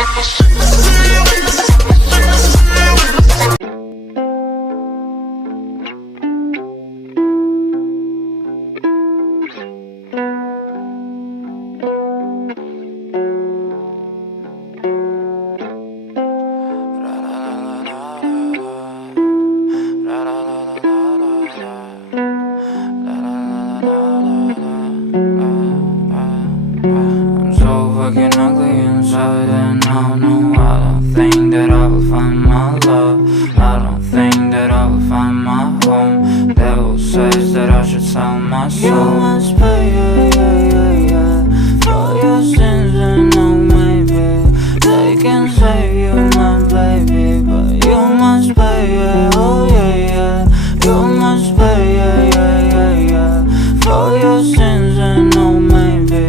I'm so fucking ugly inside, and I don't think that I will find my love. I don't think that I will find my home. Devil says that I should sell my soul. You must pay, for your sins, and no, maybe they can save you, my baby, but you must pay, oh yeah. You must pay, for your sins, and no, maybe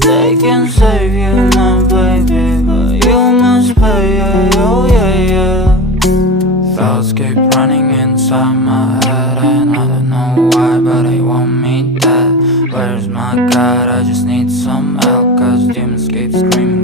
they can save you, my baby, but you must pay, oh yeah. Thoughts keep running inside my head, and I don't know why, but they want me dead. Where's my God? I just need some help, 'cause demons keep screaming